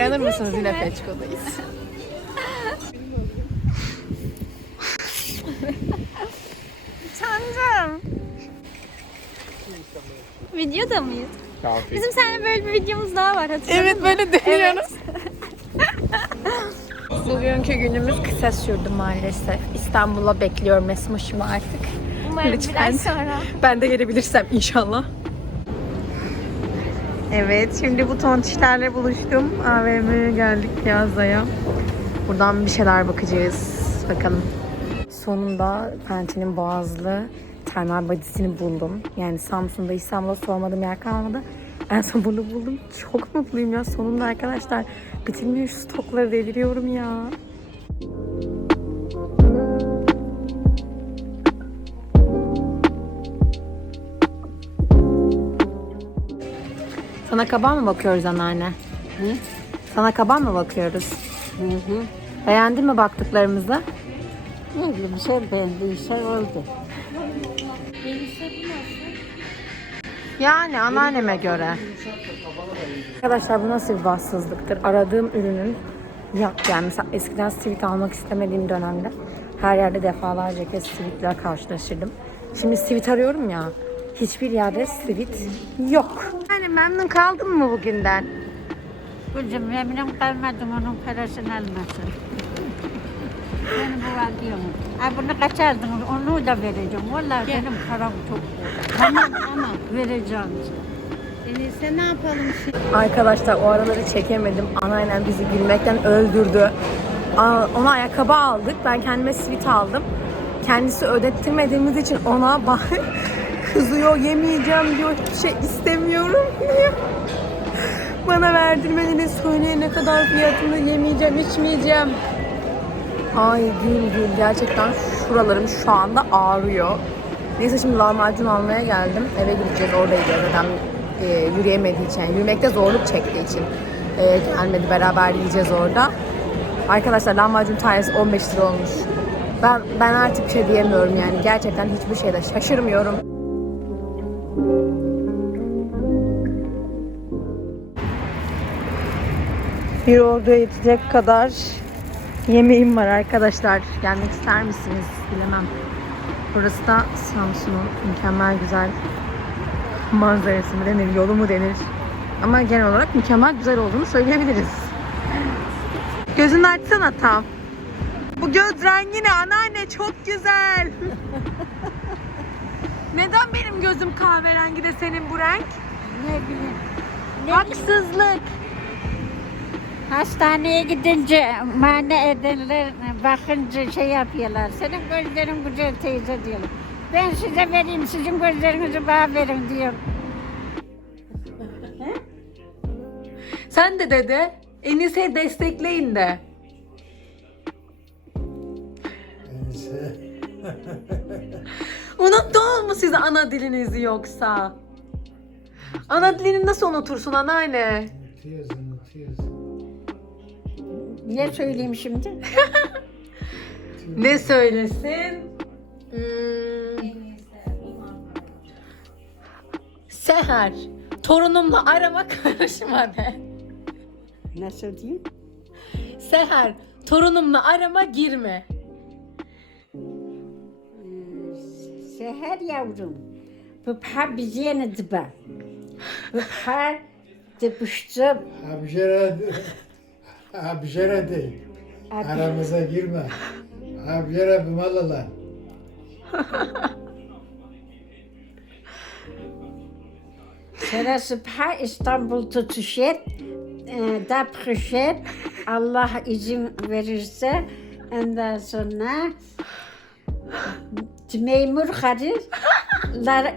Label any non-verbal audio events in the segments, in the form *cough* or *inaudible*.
İnanır mısınız yine Peçko'dayız. Tanrım. Videoda mıyız? Bizim seninle böyle bir videomuz daha var hatırladın Evet mı? böyle dönüyoruz. *laughs* Bugünkü günümüz kısa sürdü maalesef. İstanbul'a bekliyorum Esmaş'ımı artık. Umarım Lütfen. biraz sonra. Ben de gelebilirsem inşallah. Evet, şimdi bu tontişlerle buluştum. AVM'ye geldik Piazza'ya. Buradan bir şeyler bakacağız. Bakalım. Sonunda Penti'nin Boğazlı termal badisini buldum. Yani Samsun'da İstanbul'da sormadığım yer kalmadı. En son bunu buldum. Çok mutluyum ya. Sonunda arkadaşlar bitirmiyor şu stokları deliriyorum ya. Sana kaban mı bakıyoruz anneanne? Hı? Sana kaban mı bakıyoruz? Hı hı. Beğendin mi baktıklarımızı? Ne bileyim sen beğendiysen oldu. Yani anneanneme göre. Arkadaşlar bu nasıl bir bahtsızlıktır? Aradığım ürünün yok yani mesela eskiden sivit almak istemediğim dönemde her yerde defalarca kez sivitle karşılaşırdım. Şimdi sivit arıyorum ya hiçbir yerde sivit yok. Yani memnun kaldın mı bugünden? Gülcüm memnun kalmadım onun parasını almasın. Beni bu var diyorum. Ay bunu kaç aldın? Onu da vereceğim. Vallahi benim param çok. Tamam ama vereceğim. Enise ne yapalım şimdi? Arkadaşlar o araları çekemedim. Anneannem bizi gülmekten öldürdü. Aa, Ona ayakkabı aldık. Ben kendime sivit aldım. Kendisi ödettirmediğimiz için ona *laughs* bak kızıyor yemeyeceğim diyor. Hiçbir şey istemiyorum diyor. Bana verdirmediğini söyleye ne kadar fiyatını yemeyeceğim, içmeyeceğim. Ay gül gül gerçekten şuralarım şu anda ağrıyor. Neyse şimdi lahmacun almaya geldim. Eve gideceğiz orada yiyeceğiz. Dedem e, yürüyemediği için, yürümekte zorluk çektiği için e, gelmedi. Beraber yiyeceğiz orada. Arkadaşlar lahmacun tanesi 15 lira olmuş. Ben ben artık bir şey diyemiyorum yani. Gerçekten hiçbir şeyde şaşırmıyorum. Bir orada yetecek kadar yemeğim var arkadaşlar. Gelmek ister misiniz? Bilemem. Burası da Samsun'un mükemmel güzel manzarası mı denir, yolu mu denir. Ama genel olarak mükemmel güzel olduğunu söyleyebiliriz. Gözünü açsana tam. Bu göz rengi ne anneanne çok güzel. *laughs* Neden benim gözüm kahverengi de senin bu renk? Ne bileyim. Ne Haksızlık. Hastaneye gidince mane ederler, bakınca şey yapıyorlar. Senin gözlerin güzel teyze diyorlar. Ben size vereyim, sizin gözlerinizi bana verin diyor. Sen de dede Enise'yi destekleyin de. *laughs* Unuttun mu siz ana dilinizi yoksa? Ana dilini nasıl unutursun anneanne? Unutuyoruz, unutuyoruz. Niye söyleyeyim şimdi? *laughs* Ne söylesin? Hmm. Seher, torunumla arama karışma de. Nasıl diyeyim? Seher, torunumla arama girme. Seher yavrum, bu pa bizi yeni dıba. Bu pa dıbıştı. Hemşire, hemşire değil. Aramıza girme. Hemşire bir malalar. Sırası pa İstanbul e, dapkışır. Allah izin verirse ondan sonra memur karır lar,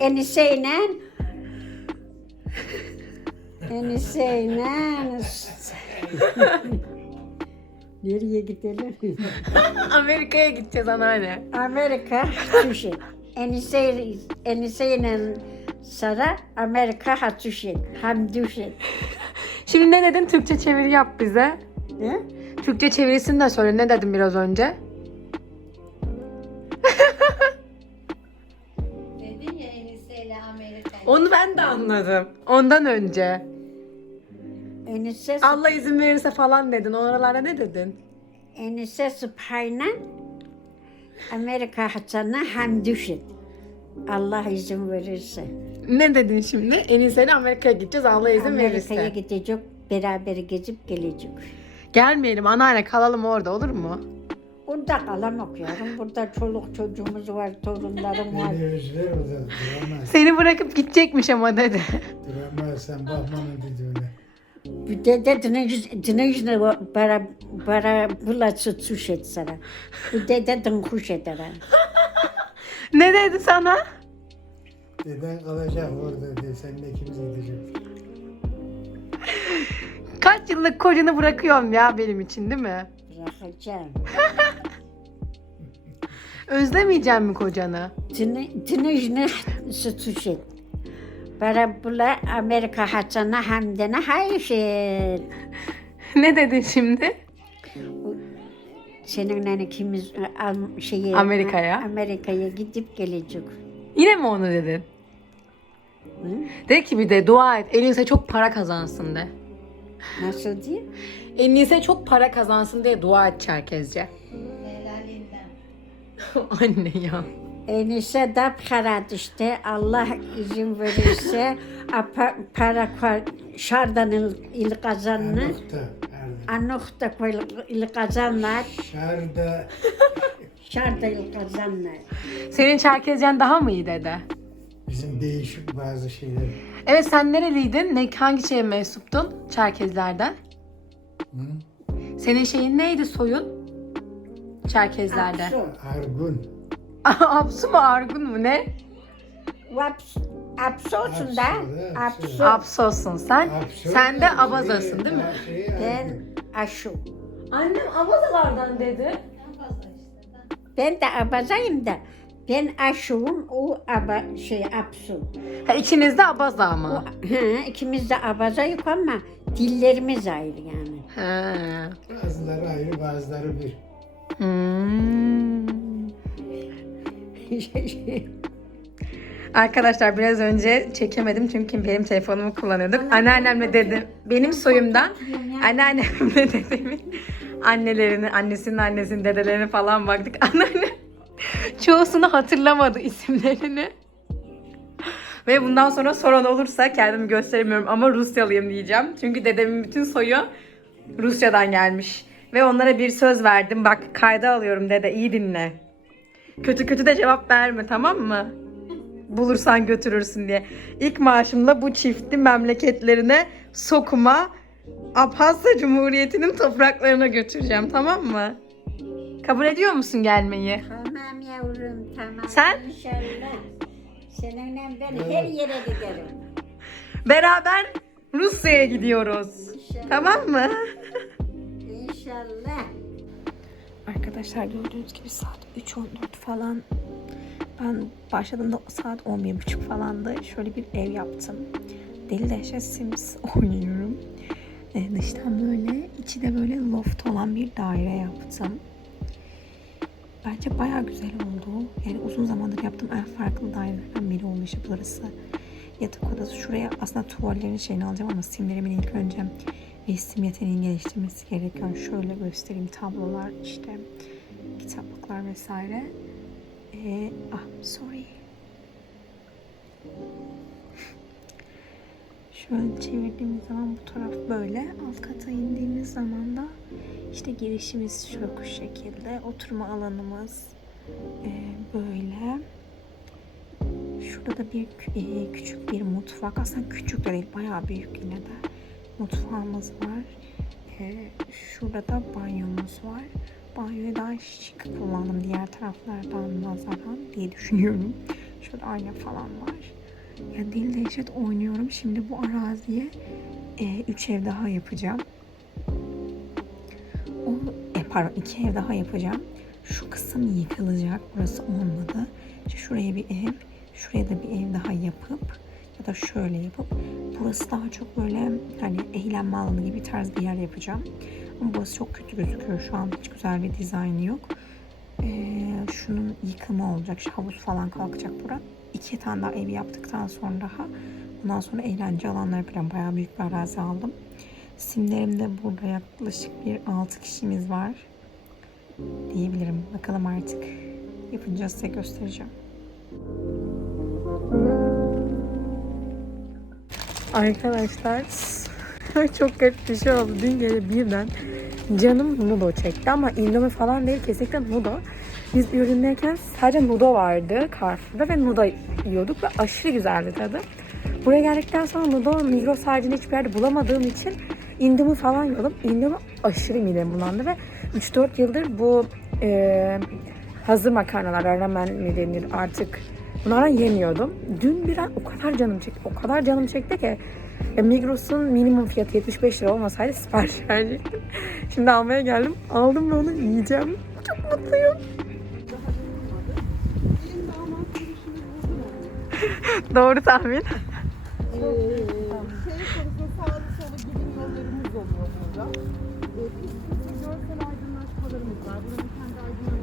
eniseyle eniseyle Nereye gidelim? *laughs* Amerika'ya gideceğiz anneanne. Amerika Hatuşin. Enise, eniseyle Sara Amerika Hatuşin. Hamduşin. Şimdi ne dedin? Türkçe çeviri yap bize. Ne? Türkçe çevirisini de söyle. Ne dedim biraz önce? Dedin ya Enise ile Amerika. Onu ben de anladım. Ondan önce. Enise, Allah izin verirse falan dedin. O aralarda ne dedin? enise sıpayla Amerika Hasan'a hem düşün. Allah izin verirse. Ne dedin şimdi? Enise'yle Amerika'ya gideceğiz Allah izin Amerika'ya verirse. gidecek, beraber gezip gelecek. Gelmeyelim anneanne kalalım orada olur mu? Burada kalamam yavrum. Burada çoluk çocuğumuz var, torunlarım var. Duramaz. Seni bırakıp gidecekmiş ama dedi. Duramaz sen bakmanın dediğine. Bir de de dine dine yüzüne bara bara bulası tuş et sana. Bu de de dın kuş eder. ha. ne dedi sana? Deden kalacak orada diye seninle ikimiz gideceğiz. Kaç yıllık kocanı bırakıyorum ya benim için değil mi? Bırakacağım. *laughs* Özlemeyeceğim mi kocanı? Dine dine yüzüne tuş et. Bara bula Amerika Hasan'a hem de ne hayır. ne dedin şimdi? Seninle ikimiz şeye Amerika'ya. Amerika'ya gidip gelecek. Yine mi onu dedin? Hı? De ki bir de dua et. Enise çok para kazansın de. Nasıl diye? Enise çok para kazansın diye dua et Çerkezce. Helalinden. *laughs* Anne ya. Enişte de para işte Allah izin verirse apa, para şardan il, il kazanını anokta koy il kazanlar Şarda şarda il kazanlar. Senin Çerkezcen daha mı iyi dede? bizim değişik bazı şeyler. Evet sen nereliydin? Ne, hangi şeye mensuptun Çerkezlerden? Hı? Senin şeyin neydi soyun? Çerkezlerde. Apsu. Argun. *laughs* Apsu mu Argun mu ne? Vaps, olsun da. Apsu. Apsosun sen. Apsu, sen de abazasın değil mi? Ben aşu. Annem abazalardan dedi. Ben de abazayım da. Ben aşuğum, o aba, şey apsu. Ha, ikiniz de abaza O, ama. hı, ikimiz de abazayık ama dillerimiz ayrı yani. Ha. Bazıları ayrı bazıları bir. Hmm. *laughs* Arkadaşlar biraz önce çekemedim çünkü benim telefonumu kullanıyorduk. Anneannemle dedim, benim soyumdan anneannemle *laughs* dedemin annelerini, annesinin annesinin dedelerini falan baktık. *laughs* Anneannem çoğusunu hatırlamadı isimlerini. Ve bundan sonra sorun olursa kendimi gösteremiyorum ama Rusyalıyım diyeceğim. Çünkü dedemin bütün soyu Rusya'dan gelmiş. Ve onlara bir söz verdim. Bak kayda alıyorum dede iyi dinle. Kötü kötü de cevap verme tamam mı? Bulursan götürürsün diye. İlk maaşımla bu çifti memleketlerine sokuma Abhazya Cumhuriyeti'nin topraklarına götüreceğim tamam mı? Kabul ediyor musun gelmeyi? Tamam yavrum tamam. Sen? İnşallah. Seninle ben her yere giderim. Beraber Rusya'ya gidiyoruz. İnşallah. Tamam mı? İnşallah. Arkadaşlar gördüğünüz gibi saat 3.14 falan. Ben başladığımda saat 11.30 falandı. Şöyle bir ev yaptım. Deli dehşet Sims *laughs* oynuyorum. Ee, dıştan böyle, içi de böyle loft olan bir daire yaptım. Bence baya güzel oldu. Yani uzun zamandır yaptığım en farklı dairelerden biri oldu işte burası. Yatak odası. Şuraya aslında tuvallerin şeyini alacağım ama simlerimin ilk önce resim yeteneğini geliştirmesi gerekiyor. Şöyle göstereyim tablolar işte kitaplıklar vesaire. Ee, ah sorry. Şöyle çevirdiğimiz zaman bu taraf böyle. Alt kata indiğimiz zaman da işte girişimiz şu şekilde. Oturma alanımız ee, böyle. Şurada da bir e, küçük bir mutfak. Aslında küçük de değil, bayağı büyük yine de. Mutfağımız var. Ee, şurada da banyomuz var. Banyoyu daha şık kullandım diğer taraflardan nazaran diye düşünüyorum. Şurada ayna falan var. Ya deli dehşet oynuyorum. Şimdi bu araziye 3 ev daha yapacağım. O, e, pardon iki ev daha yapacağım. Şu kısım yıkılacak. Burası olmadı. İşte şuraya bir ev, şuraya da bir ev daha yapıp ya da şöyle yapıp burası daha çok böyle hani eğlenme alanı gibi tarz bir yer yapacağım. Ama burası çok kötü gözüküyor şu an. Hiç güzel bir dizaynı yok. Ee, şunun yıkımı olacak. İşte havuz falan kalkacak bura. İki tane daha ev yaptıktan sonra daha ondan sonra eğlence alanları falan bayağı büyük bir arazi aldım. Simlerimde burada yaklaşık bir 6 kişimiz var. Diyebilirim. Bakalım artık. Yapınca size göstereceğim. Arkadaşlar *laughs* çok garip bir şey oldu. Dün gece birden canım noodle çekti ama indomie falan değil kesinlikle noodle. Biz üründeyken sadece noodle vardı Carrefour'da ve noodle yiyorduk ve aşırı güzeldi tadı. Buraya geldikten sonra noodle Migros haricinde hiçbir yerde bulamadığım için indomie falan yiyordum. Indomie aşırı midem bulandı ve 3-4 yıldır bu e, hazır makarnalar, ramen mi denir artık bunlardan yemiyordum. Dün bir an o kadar canım çekti, o kadar canım çekti ki e, Migros'un minimum fiyatı 75 lira olmasaydı sipariş *laughs* verecektim. Şimdi almaya geldim. Aldım ve onu yiyeceğim. Çok mutluyum. *laughs* Doğru tahmin. şey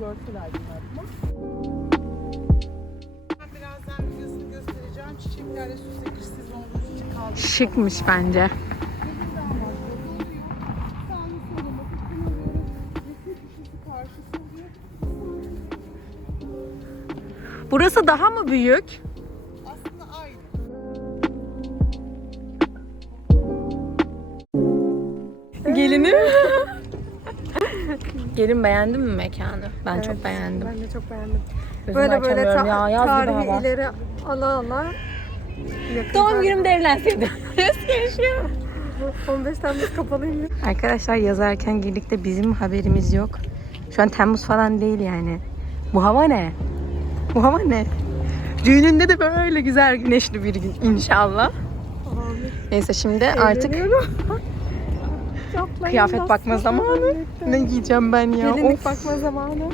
tamamen görsel aydınlatma. Ben birazdan videosunu göstereceğim. Çiçeklerle süslemiş siz olduğunuz için kaldı. Şıkmış bence. Burası daha mı büyük? Aslında aynı. Gelinim. Gelin beğendin mi mekanı? Ben çok beğendim. Ben de çok beğendim. Gözümü Böyle böyle ta- ya, yaz tarihi ileri ala ala. Doğum günümde evlenseydim. 15 Temmuz kapalıyım. Arkadaşlar yazarken girdik de bizim haberimiz yok. Şu an Temmuz falan değil yani. Bu hava ne? Bu hava ne? Düğününde de böyle güzel güneşli bir gün inşallah. Neyse şimdi artık *laughs* kıyafet bakma zamanı. Ne giyeceğim ben ya? Gelinlik Of. bakma zamanı.